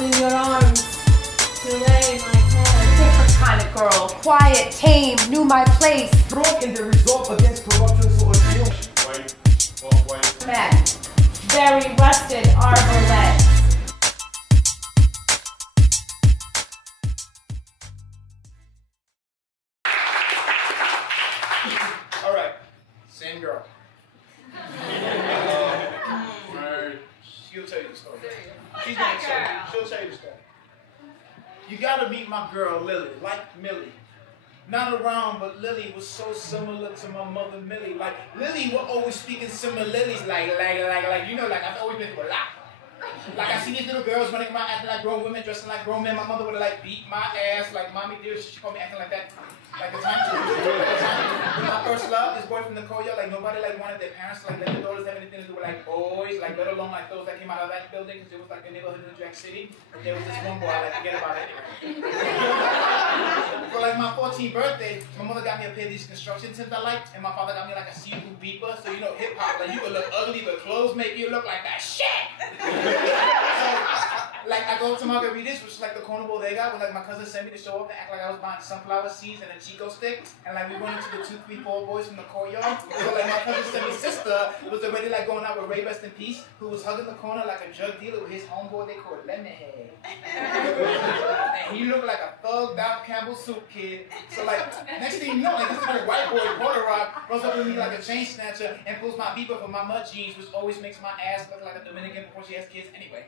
Open your arms to lay my head. Different kind of girl. Quiet, tame, knew my place. Strong in the resolve against corruption, so ordeal. White, off-white. Men. Very rusted arbor legs. All right, same girl. She'll tell you the story. She's gonna tell you. She'll tell you the story. You gotta meet my girl Lily, like Millie. Not around, but Lily was so similar to my mother Millie. Like Lily was always speaking similarities, like you know, like I've always been through a lot. Like I see these little girls running around acting like grown women, dressing like grown men. My mother would have like beat my ass, like mommy dear. She called me acting like that. Like the time when my first love, this boy from the Korea, like nobody like wanted their parents to like let their daughters have anything to do with like boys, like let alone like those that came out of that building, because it was like a neighborhood in New York City. But there was this one boy, I like forget about it. For like my 14th birthday, my mother got me a pair of these construction tips I liked, and my father got me like a seafood beeper. So you know hip hop, like you would look ugly, but clothes make you look like that shit. So, like I go up to Margaritas, which is like the corner bodega, where like my cousin sent me to show up to act like I was buying sunflower seeds and a Chico stick, and like we went into the 234 boys from the courtyard. So like my cousin Semi's sister was already like going out with Ray Rest in Peace, who was hugging the corner like a drug dealer with his homeboy they called Lemonhead. And he looked like a thugged out Campbell soup kid. So like next thing you know, like this little white boy Porter Rock goes up to me like a chain snatcher and pulls my beeper for my mud jeans, which always makes my ass look like a Dominican before she has kids anyway.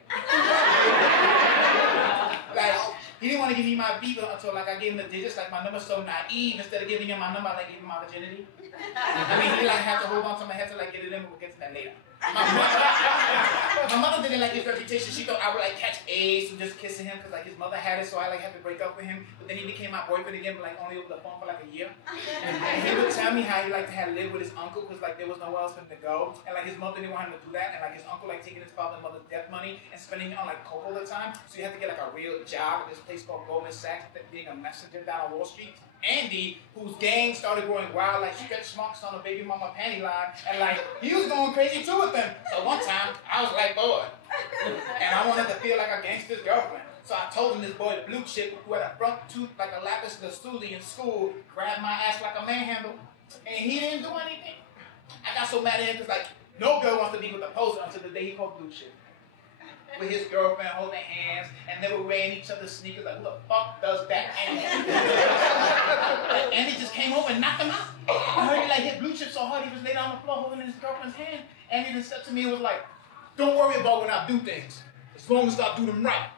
Like, he didn't want to give me my beeper until like I gave him the digits, like my number's so naive, instead of giving him my number, I like gave him my virginity. I mean, he like had to hold on to my head to like get it in, but we'll get to that later. My mother didn't like his reputation. She thought I would like catch AIDS from just kissing him because like his mother had it, so I like had to break up with him. But then he became my boyfriend again, but like only over the phone for like a year. And he would tell me how he liked to have lived with his uncle because like there was nowhere else for him to go, and like his mother didn't want him to do that, and like his uncle like taking his father and mother's death money and spending it on like coke all the time. So you had to get like a real job at this place called Goldman Sachs, being a messenger down on Wall Street. Andy, whose gang started growing wild like stretch marks on a baby mama panty line, and like he was going crazy too with them. So one time I was like bored, and I wanted to feel like a gangster's girlfriend. So I told him this boy, the blue chick, who had a front tooth like a lapis lazuli in school, grabbed my ass like a manhandle, and he didn't do anything. I got so mad at him because like no girl wants to be with a poser until the day he called blue chick. With his girlfriend holding hands, and they were wearing each other's sneakers. Like, who the fuck does that? And Andy just came over and knocked him out. I heard he like hit blue chip so hard he was laid on the floor holding his girlfriend's hand. Andy just said to me, it was like, "Don't worry about when I do things, as long as I do them right."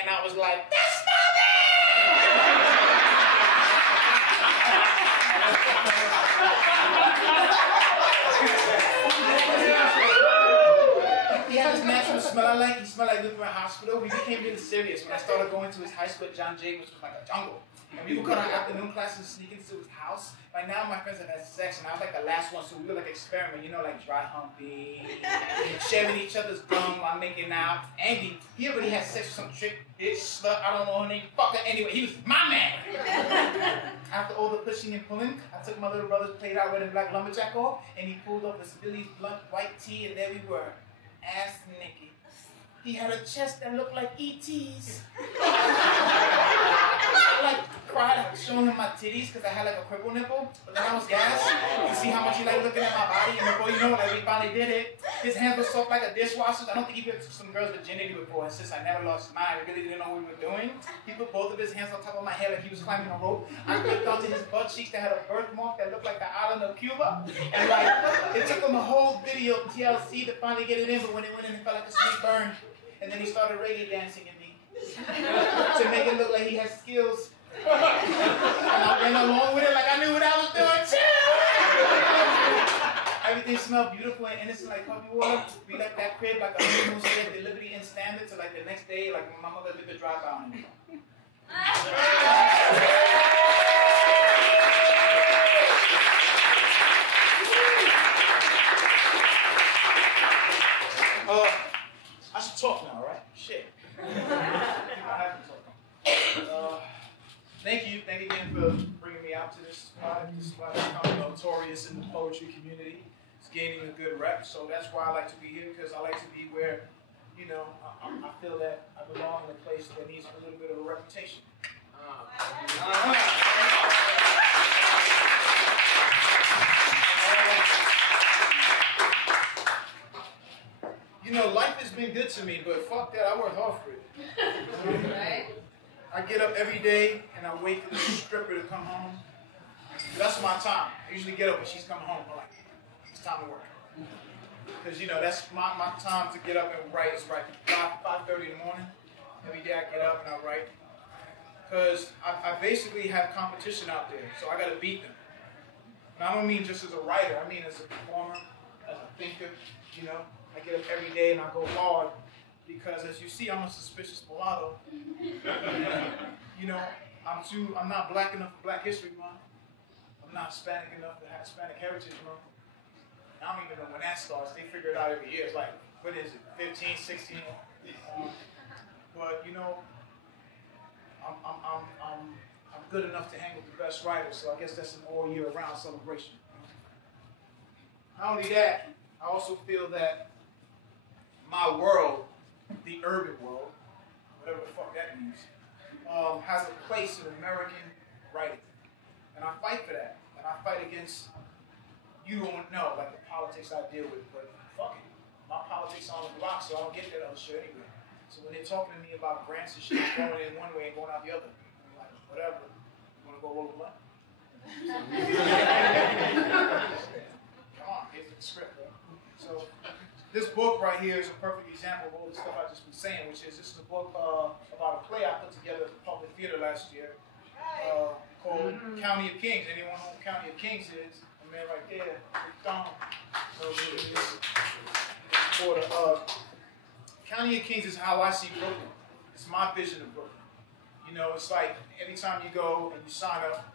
And I was like, "That's not it!" He had this natural smell I like. He smelled like living in a hospital. We became really serious when I started going to his high school at John Jay, which was like a jungle. And we would cut our afternoon classes and sneak into his house. Like now my friends have had sex, and I was like the last one, so we would like experiment, you know, like dry humping, sharing each other's gum while making out. Andy, he already had sex with some chick, bitch, slut, I don't know her name, fuck her anyway. He was my man. After all the pushing and pulling, I took my little brother's played out red and black lumberjack off, and he pulled off his Billy's blunt white tee, and there we were. Ass naked. He had a chest that looked like E.T.'s. I like cried after showing him my titties because I had like a cripple nipple, but then I was gassed. You see how much he liked looking at my body, and before you know it, like we finally did it. His hands were soft like a dishwasher. I don't think he put some girls' virginity before, and since I never lost mine, I really didn't know what we were doing. He put both of his hands on top of my head like he was climbing a rope. I gripped onto his butt cheeks that had a birthmark that looked like the island of Cuba, and like it took him a whole video of TLC to finally get it in, but when it went in, it felt like a sweet burn. And then he started reggae dancing at me to make it look like he had skills. And I went along with it like I knew what I was doing too. Everything smelled beautiful and innocent like puppy water. We left that crib like a honeymoon stay, delivery in standard to like the next day, like when my mother did the drive out. I should talk now, right? Shit. Thank you again for bringing me out to this spot. This spot is kind of notorious in the poetry community. It's gaining a good rep, so that's why I like to be here, because I like to be where you know, I feel that I belong in a place that needs a little bit of a reputation. You know, life has been good to me, but fuck that, I work hard for it. Right? I get up every day and I wait for the stripper to come home. That's my time. I usually get up when she's coming home. I'm like, it's time to work. Because, you know, that's my time to get up and write. It's right 5:30 in the morning. Every day I get up and I write. Because I basically have competition out there, so I got to beat them. And I don't mean just as a writer. I mean as a performer, as a thinker, you know. I get up every day and I go hard because, as you see, I'm a suspicious mulatto. You know, I'm not black enough for Black History Month. I'm not Hispanic enough to have Hispanic Heritage Month. I don't even know when that starts. They figure it out every year. It's like, what is it, 15, 16? But you know, I'm good enough to hang with the best writers, so I guess that's an all year round celebration. Not only that, I also feel that my world, the urban world, whatever the fuck that means, has a place in American writing. And I fight for that. And I fight against, you don't know, like the politics I deal with, but fuck it. My politics on the block, so I don't get that other shit anyway. So when they're talking to me about grants and shit, going in one way and going out the other, I'm like, whatever. You want to go roll the blunt? Come on, here's the script, bro. So this book right here is a perfect example of all the stuff I just been saying, which is this is a book about a play I put together at the Public Theater last year called County of Kings. Anyone know what County of Kings is? The man right there, County of Kings is how I see Brooklyn. It's my vision of Brooklyn. You know, it's like every time you go and you sign up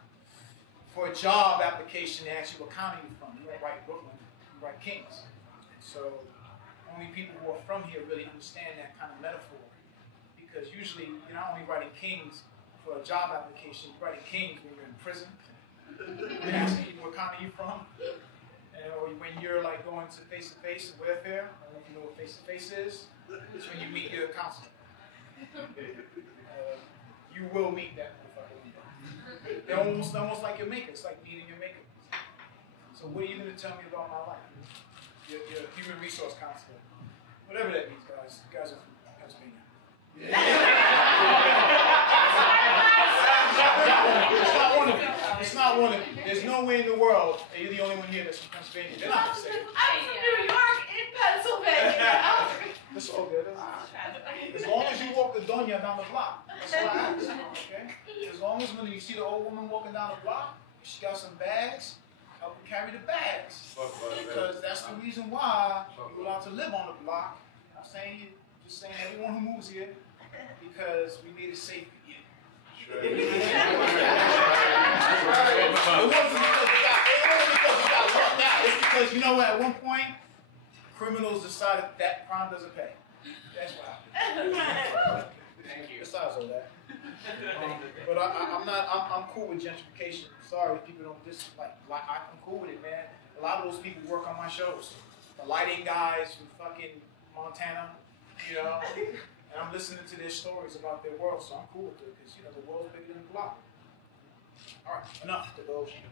for a job application, they ask you what county you're from. You don't write Brooklyn, you write Kings. So only people who are from here really understand that kind of metaphor. Because usually you're not only writing Kings for a job application, you're writing Kings when you're in prison. They're asking you what county you're from. Or when you're like going to face-to-face welfare, I don't know if you know what face-to-face is. It's when you meet your counselor. You will meet that motherfucker one day. They're almost like your maker. It's like meeting your maker. So what are you going to tell me about my life? Your human resource counselor. Whatever that means, guys. You guys are from Pennsylvania. It's not one of you. It's not one of you. There's no way in the world that you're the only one here that's from Pennsylvania. They're not the same. I'm from New York in Pennsylvania. That's all good. As long as you walk the donya down the block. That's what I ask. Okay? As long as when you see the old woman walking down the block, she got some bags, help her carry the bags. Because that's the reason why you're allowed to live on the block. I'm saying you, just saying everyone who moves here, because we made it safe here. It wasn't because we got locked out. It's because, you know what, at one point, criminals decided that crime doesn't pay. That's what happened. Thank you. Besides all that. But I'm cool with gentrification. Sorry if people don't I'm cool with it, man. A lot of those people work on my shows. The lighting guys from fucking Montana, you know. And I'm listening to their stories about their world, so I'm cool with it because, you know, the world's bigger than the block. All right, enough to bullshit.